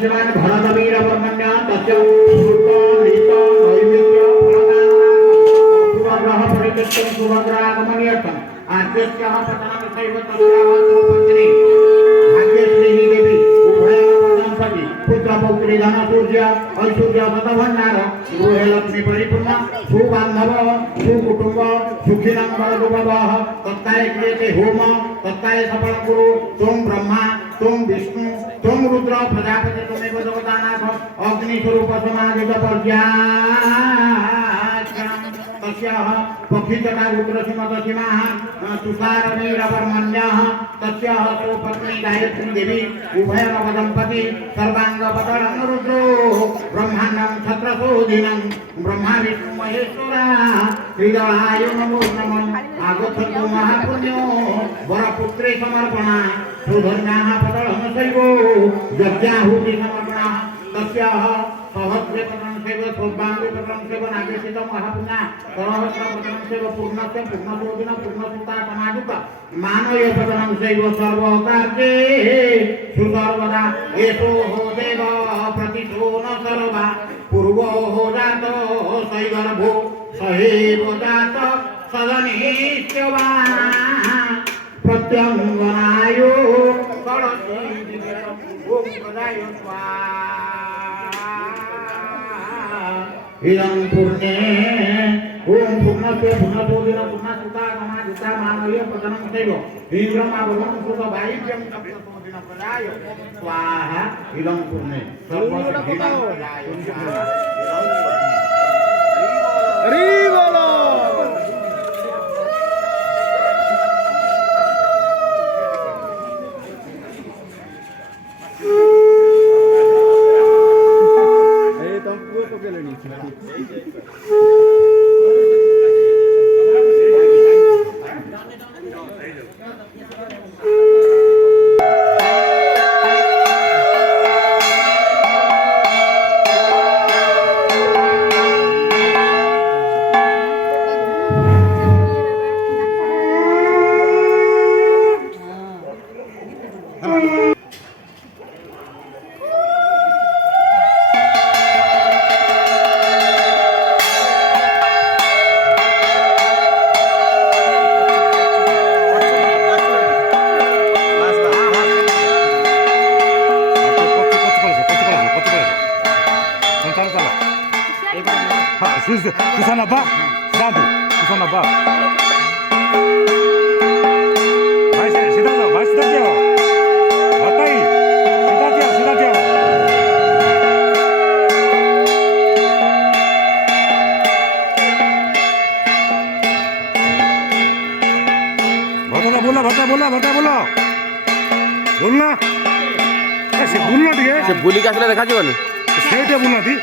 शिवान भरतवीरवर्मण्य तस्य शुभग्रह परित्यक्तं शुभग्रहागमनीयर्थम् आद्यस्याः पतनमिथैव तस्यावसुपत्नी भाग्यश्री देवी उभयदंपति पुत्रपौत्री धनसूर्य ऐश्वर्य सतभण्डार गृहे लक्ष्मी परिपूर्ण सुबान्धव सुकुटुम्ब सुखिनं वरदुभवः तत्काले क्रियते होम तत्काले सफलं कुरु त्वं ब्रह्मा त्वं विष्णु त्वं रुद्र प्रजापति त्वमेव जगदानाथ अग्निस्वरूप समादित पर्याख्यं तस्याः पक्षितटा रुद्रसीमतसीमाः तुषारवीरवर्मण्यः तस्याः स्वपत्नी गायत्री देवी उभयनवदम्पति सर्वाङ्गपतनं रुद्रो ब्रह्माण्डं छत्रशोधिनं ब्रह्मा विष्णु महेश्वरा हृदयाय नमो नमः आगच्छतु महापुण्यो वरपुत्रे समर्पणा सुधन्याः पतळमसैव यज्ञाहुति समर्पणा तस्याः सहस्रे पतनं सेव सौभाग्ये पतनं सेव नागेशित महापुण्या सहस्र पतनं सेव पूर्णस्य पूर्णशोधिन पूर्णसुता समायुक्त मानय पतनं सेव सर्वकार्ये सुसर्वदा एषो हो देव प्रतिशो न सर्वा पूर्वो हो जातो सैगर्भो सहेव जात सदनीश्यवा प्रत्यंगनायो कडसी ओम पदाय स्वाहा इदं पूर्णे ओम पूर्णस्य पूर्णशोधिन पूर्णसुता समादिता मानवीय पतनं सेव इंद्रमावलं सुत वायुज्यं सप्तशोधिन पदाय स्वाहा इदं पूर्णे सर्वसिद्धिनं पदाय स्वाहा हरि बोलो Susana Ba, Sandu, Susana Ba. Vai ser, cidadão, vai cidadão. Bota aí, cidadão, cidadão. बोला, बोलना. ऐसे बोलना ठीक है. से बुली का असला देखा जीवन. सेठ है बोलना थी.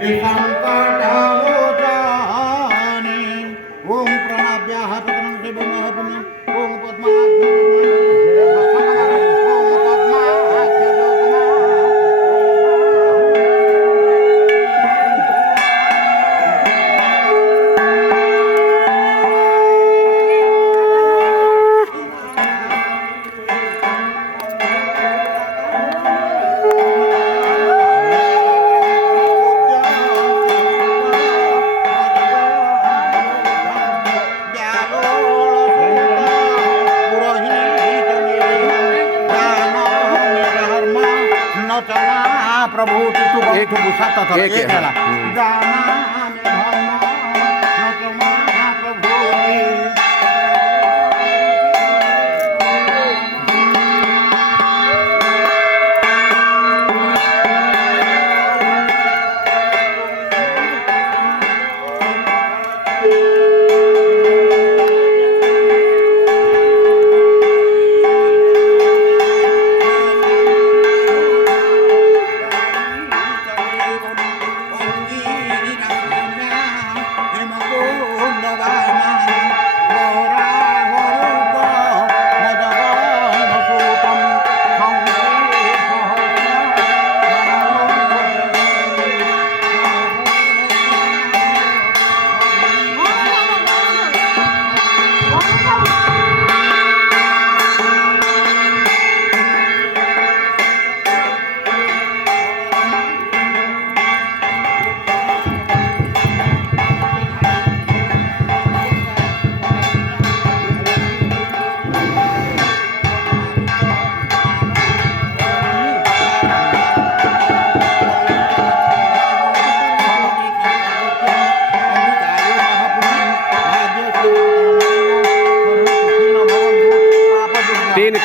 If I'm एक तुम साता था एक एक है। है जाना में धर्म न तुम्हारा प्रभु तीन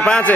ପାଞ୍ଚ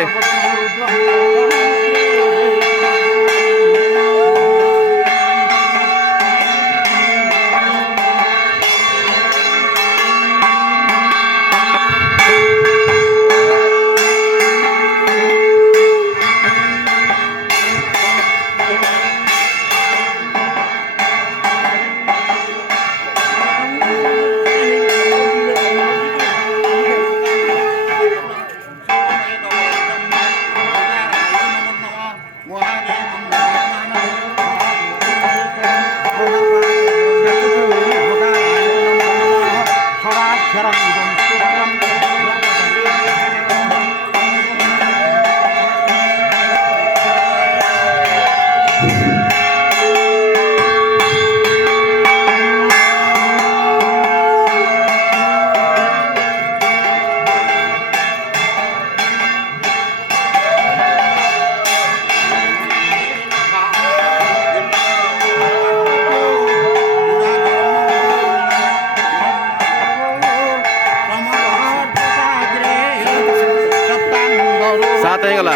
सात ହେଇଗଲା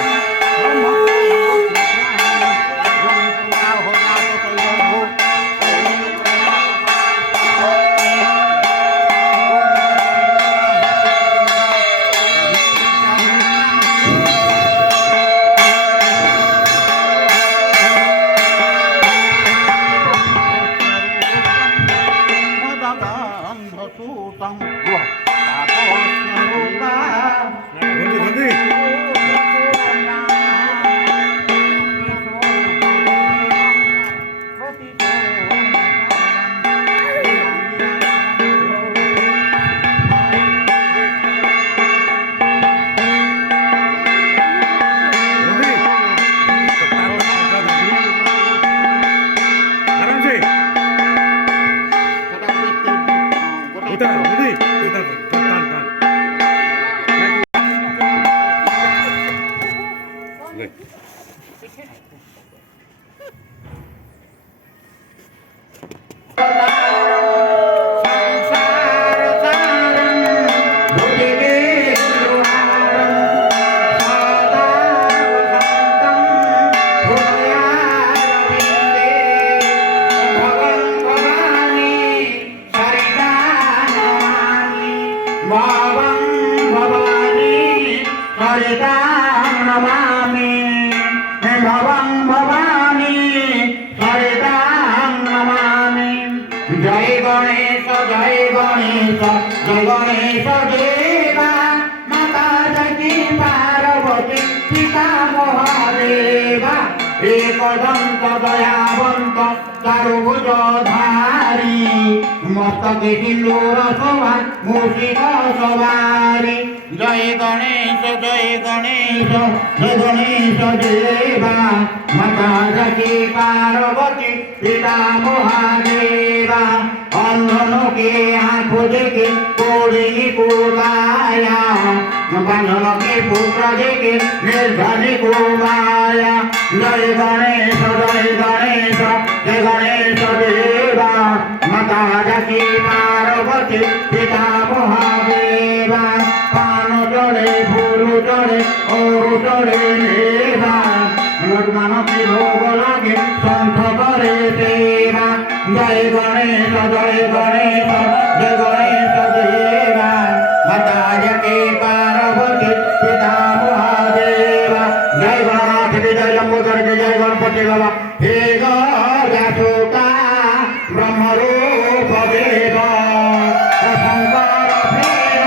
जय गणेश जय गणेश जय गणेश देवा माता जगी पार्वती पिता महादेवा एकदंत दयावंत चारुभुजधारी मस्तके सिंदूर शोभा मूषिक सवारी जय गणेश जय गणेश जय गणेश देवा माता जगी पार्वती पिता महादेवा अंधनों के आंखों देखे कोड़ी को गाया बांधनों के पुत्र देखे निर्धनी को गाया जय गणेश जय गणेश जय गणेश देवा माता जगी पार्वती पिता महादेवा पान चढ़े फूल चढ़े और चढ़े मेवा भगवान की भोग लागे संत करे सेवा जय गणेश जय गणेश जय गणेश देवा माता जगी पार्वती पिता महादेवा जय गणनाथ जय लंबोदर जय गणपति बाबा हे गणेशोता ब्रह्मरूप देवा शंकर प्रिय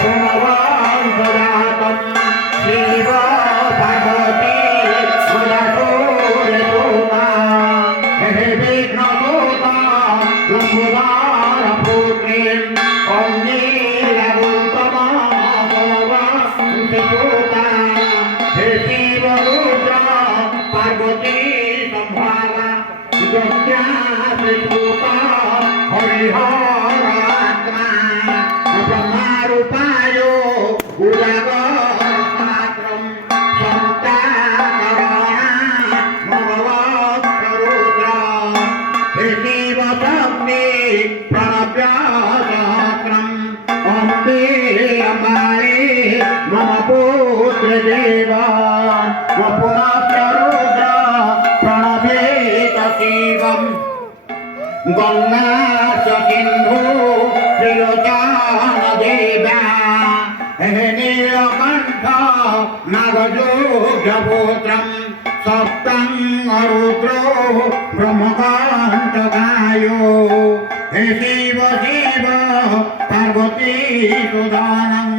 सोमवंश जातम शिव पार्वती सुरसूरसूता हे विघ्नसूता लंबोदर पुत्री ओम नीलभूतमा सोमवंशसूता हे शिव रुद्र पार्वती संभाला जगत्यात्रिसूता हरिहरात्मा ब्रह्मारूपायो उदगसात्रं संताकरणा ममवक्तरुद्र हे शिवशक्ति प्रणव्यासहस्रम् अम्बे अम्बारे मम पुत्रदेवा पुनश्च रुद्र प्रणवेत शिवम् गंगा सिंधु त्रिलोचन देव्या नीलकंठ नागजोग्यपुत्रं सप्तं रुद्रो ब्रह्मकण्टकायो हे शिव शिव पार्वती सुदानं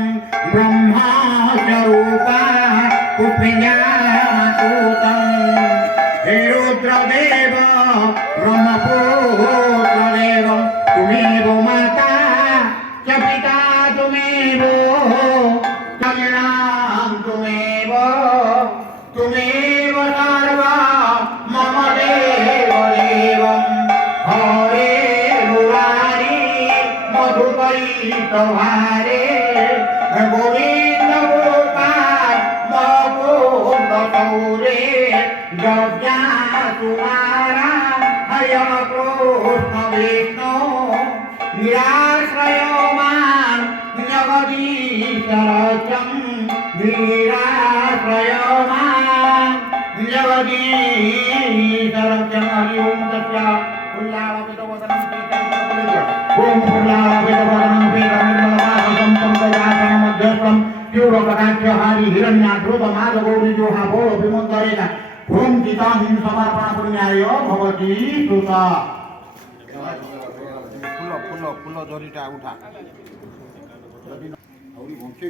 ब्रह्मस्वरूपा पुष्पिञ्जामतुतं हे रुद्रदेव ब्रह्मपुत्रदेव तुमेव माता च पिता तुमेव कल्याणं तुमेव तुमेव सर्वा मम देव देवं हरे मुरारी मधुकैटभारे गोविन्द गोपाल मुकुन्द गौरे जज्ञासुमारा हय कृष्ण विष्णु निराश्रयो मां जगदीशरचं निराश्रयो मां जगदीशरचं हरि ओं तस्य पुल्लावपितवदनं ओम पुल्लावपितवदनं वेदमिन्द्रवासं पंकजासनं मध्यस्थं तीव्रकटाक्षहारी हिरण्याद्रुतमादगौरीजोहा भो विमुक्तरेखा ओम चिताहिं समर्पण पुण्याय भवती सुता फुल जरीटा उठा औरी घोंचे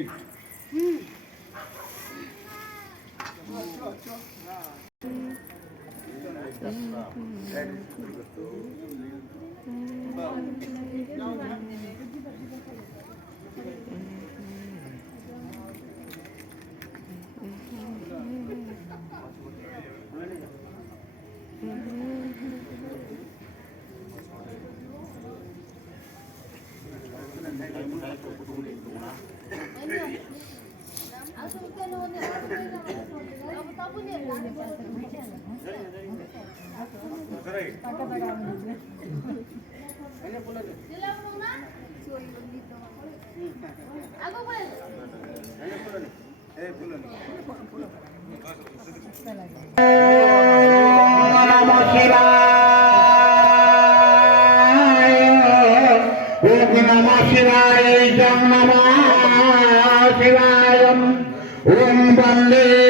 शिवाय ओम वंदे